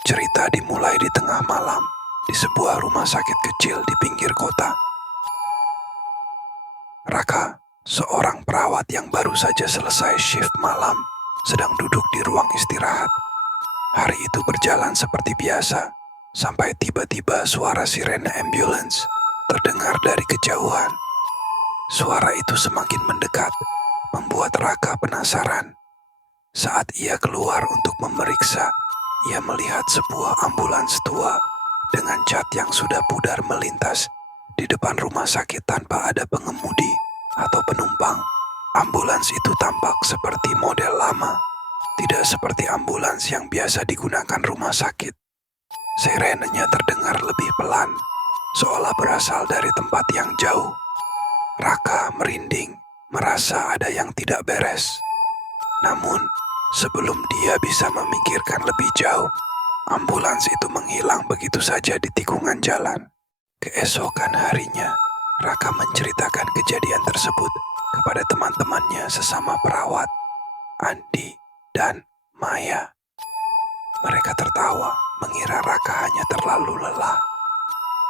Cerita dimulai di tengah malam di sebuah rumah sakit kecil di pinggir kota. Raka, seorang perawat yang baru saja selesai shift malam, sedang duduk di ruang istirahat. Hari itu berjalan seperti biasa, sampai tiba-tiba suara sirene ambulans terdengar dari kejauhan. Suara itu semakin mendekat, membuat Raka penasaran. Saat ia keluar untuk memeriksa, ia melihat sebuah ambulans tua dengan cat yang sudah pudar melintas di depan rumah sakit tanpa ada pengemudi atau penumpang. Ambulans itu tampak seperti model lama, tidak seperti ambulans yang biasa digunakan rumah sakit. Sirenenya terdengar lebih pelan, seolah berasal dari tempat yang jauh. Raka merinding, merasa ada yang tidak beres. Namun, sebelum dia bisa memikirkan lebih jauh, ambulans itu menghilang begitu saja di tikungan jalan. Keesokan harinya, Raka menceritakan kejadian tersebut kepada teman-temannya sesama perawat, Andi dan Maya. Mereka tertawa, mengira Raka hanya terlalu lelah.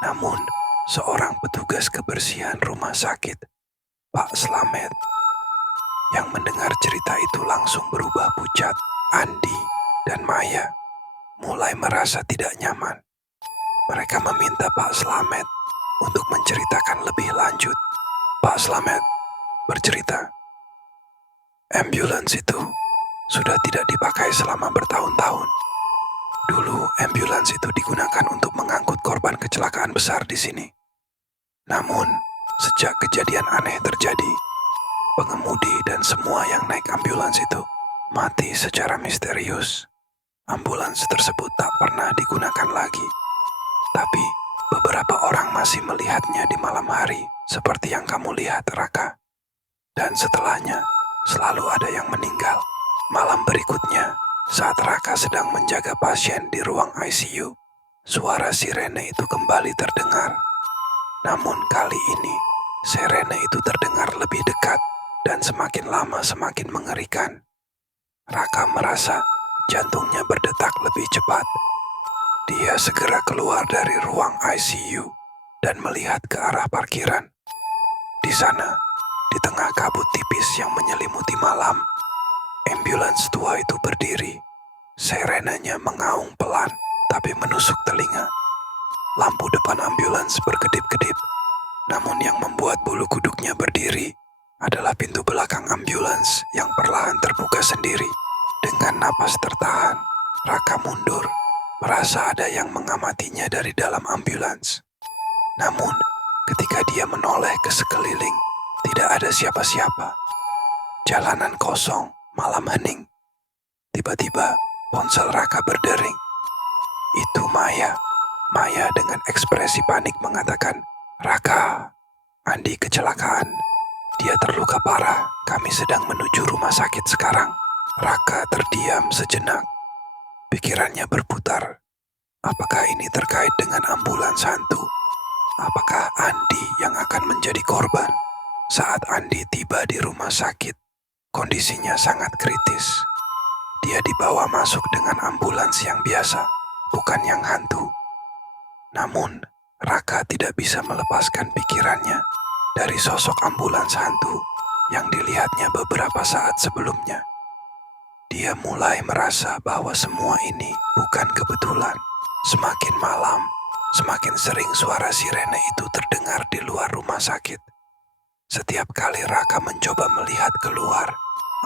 Namun, seorang petugas kebersihan rumah sakit, Pak Slamet, yang mendengar cerita itu langsung berubah pucat. Andi dan Maya mulai merasa tidak nyaman. Mereka meminta Pak Slamet untuk menceritakan lebih lanjut. Pak Slamet bercerita, ambulans itu sudah tidak dipakai selama bertahun-tahun. Dulu ambulans itu digunakan untuk mengangkut korban kecelakaan besar di sini. Namun, sejak kejadian aneh terjadi, pengemudi dan semua yang naik ambulans itu mati secara misterius. Ambulans tersebut tak pernah digunakan lagi. Tapi, beberapa orang masih melihatnya di malam hari, seperti yang kamu lihat, Raka. Dan setelahnya, selalu ada yang meninggal. Malam berikutnya, saat Raka sedang menjaga pasien di ruang ICU, suara sirene itu kembali terdengar. Namun kali ini, sirene itu terdengar lebih dekat dan semakin lama semakin mengerikan. Raka merasa jantungnya berdetak lebih cepat. Dia segera keluar dari ruang ICU dan melihat ke arah parkiran. Di sana, di tengah kabut tipis yang menyelimuti malam, ambulans tua itu berdiri. Sirenenya mengaung pelan tapi menusuk telinga. Lampu depan ambulans berkedip-kedip. Namun yang membuat bulu kuduknya berdiri adalah pintu belakang ambulans yang perlahan terbuka sendiri. Dengan napas tertahan, Raka mundur, merasa ada yang mengamatinya dari dalam ambulans. Namun, ketika dia menoleh ke sekeliling, tidak ada siapa-siapa. Jalanan kosong, malam hening. Tiba-tiba, ponsel Raka berdering. Itu Maya. Maya dengan ekspresi panik mengatakan, "Raka, Andi kecelakaan. Dia terluka parah. Kami sedang menuju rumah sakit sekarang." Raka terdiam sejenak. Pikirannya berputar. Apakah ini terkait dengan ambulans hantu? Apakah Andi yang akan menjadi korban? Saat Andi tiba di rumah sakit, kondisinya sangat kritis. Dia dibawa masuk dengan ambulans yang biasa, bukan yang hantu. Namun, Raka tidak bisa melepaskan pikirannya dari sosok ambulans hantu yang dilihatnya beberapa saat sebelumnya. Dia mulai merasa bahwa semua ini bukan kebetulan. Semakin malam, semakin sering suara sirene itu terdengar di luar rumah sakit. Setiap kali Raka mencoba melihat keluar,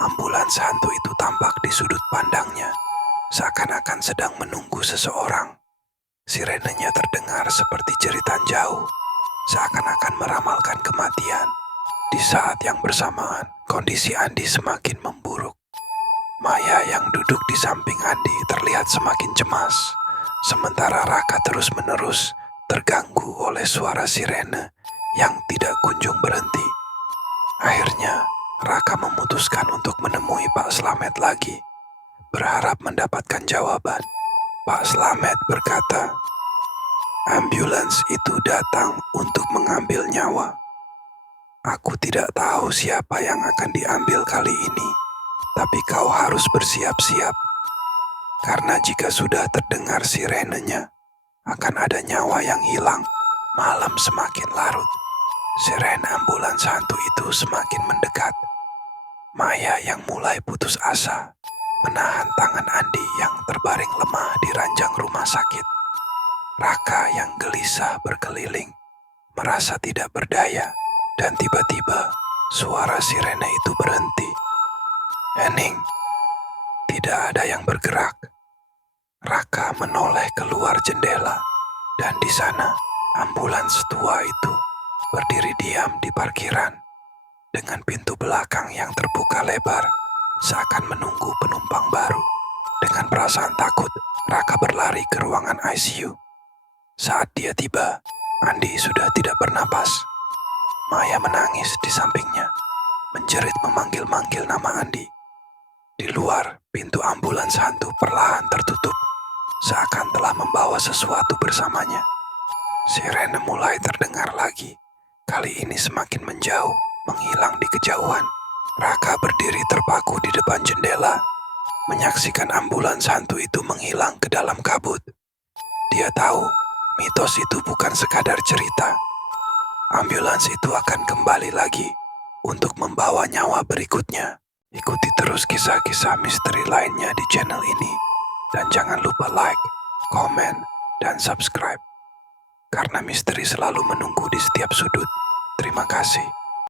ambulans hantu itu tampak di sudut pandangnya, seakan-akan sedang menunggu seseorang. Sirenenya terdengar seperti jeritan jauh, seakan-akan meramalkan kematian. Di saat yang bersamaan, kondisi Andi semakin memburuk. Maya yang duduk di samping Andi terlihat semakin cemas, sementara Raka terus-menerus terganggu oleh suara sirene yang tidak kunjung berhenti. Akhirnya, Raka memutuskan untuk menemui Pak Slamet lagi, berharap mendapatkan jawaban. Pak Slamet berkata, "Ambulans itu datang untuk mengambil nyawa. Aku tidak tahu siapa yang akan diambil kali ini, tapi kau harus bersiap-siap. Karena jika sudah terdengar sirenenya, akan ada nyawa yang hilang. Malam semakin larut. Sirene ambulans hantu itu semakin mendekat. Maya yang mulai putus asa menahan tangan Andi yang terbaring lemah di ranjang rumah sakit. Raka yang gelisah berkeliling, merasa tidak berdaya, dan tiba-tiba suara sirene itu berhenti. Hening, tidak ada yang bergerak. Raka menoleh keluar jendela, dan di sana ambulans tua itu berdiri diam di parkiran dengan pintu belakang yang terbuka lebar, seakan menunggu penumpang baru. Dengan perasaan takut, Raka berlari ke ruangan ICU. Saat dia tiba, Andi sudah tidak bernapas. Maya menangis di sampingnya, menjerit memanggil-manggil nama Andi. Di luar, pintu ambulans hantu perlahan tertutup, seakan telah membawa sesuatu bersamanya. Sirene mulai terdengar lagi, kali ini semakin menjauh, menghilang di kejauhan. Raka berdiri terpaku di depan jendela, menyaksikan ambulans hantu itu menghilang ke dalam kabut. Dia tahu, mitos itu bukan sekadar cerita. Ambulans itu akan kembali lagi untuk membawa nyawa berikutnya. Ikuti terus kisah-kisah misteri lainnya di channel ini. Dan jangan lupa like, komen, dan subscribe. Karena misteri selalu menunggu di setiap sudut. Terima kasih.